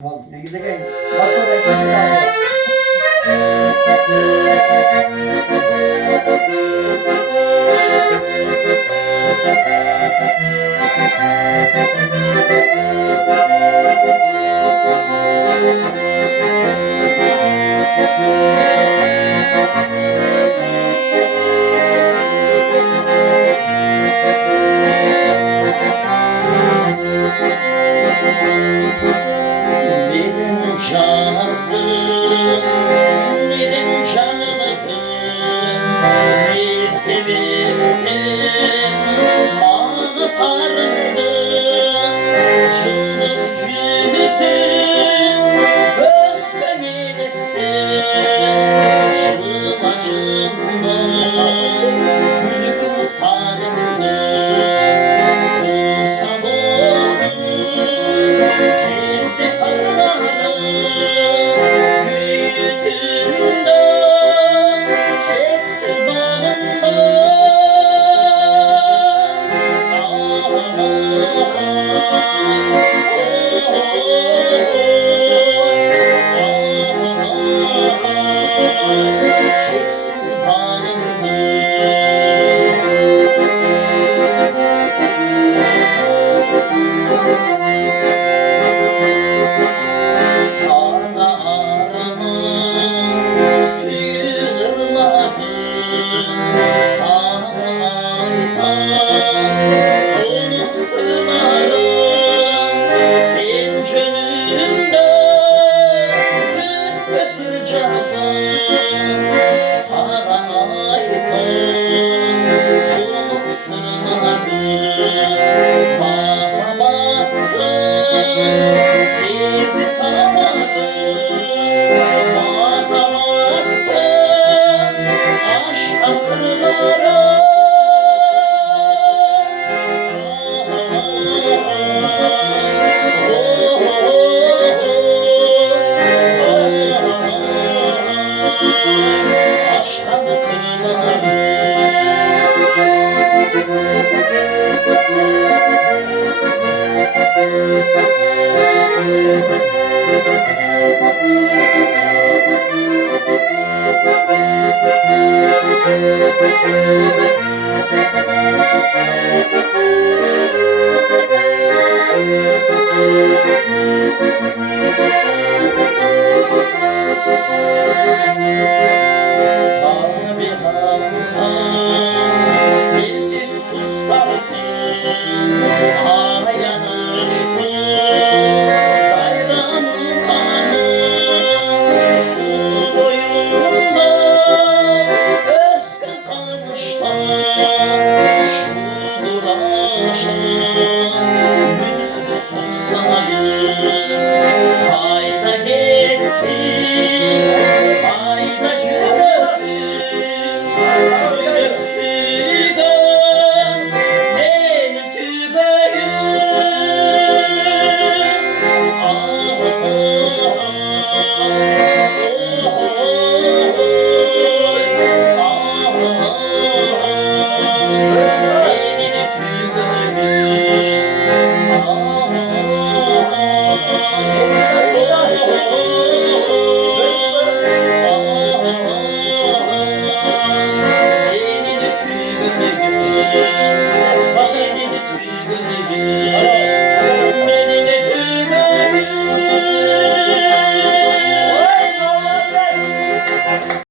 Ne güzel. Başka da kaldı. Neden cansızdır, neden canlıdır, neyi sevip de ağıtardı. Yıldız yüzün özlemin ister, çılacında gülgün sarıldı. Bu sabahın tezde sarıları büyüdüğünde çeksiz bağında. Çeksiz bağında. Sana aranın sığırları, sana aytan konuk sırları, sen gönlümde rütbe sırcasın. Sana aytan konuk sırları, bizi sağladı, mahalattın aşk akılları. Aşk akılları. Tabi halka sessiz suslardı, ağlayanıştı bayramın kanı. Su boyunda özgün kalmışlar, şudur aşık münsüz susayım. Hayda gitti, hayda cürüksün, cürüksüden benim tübeyim. Benim tübeyim.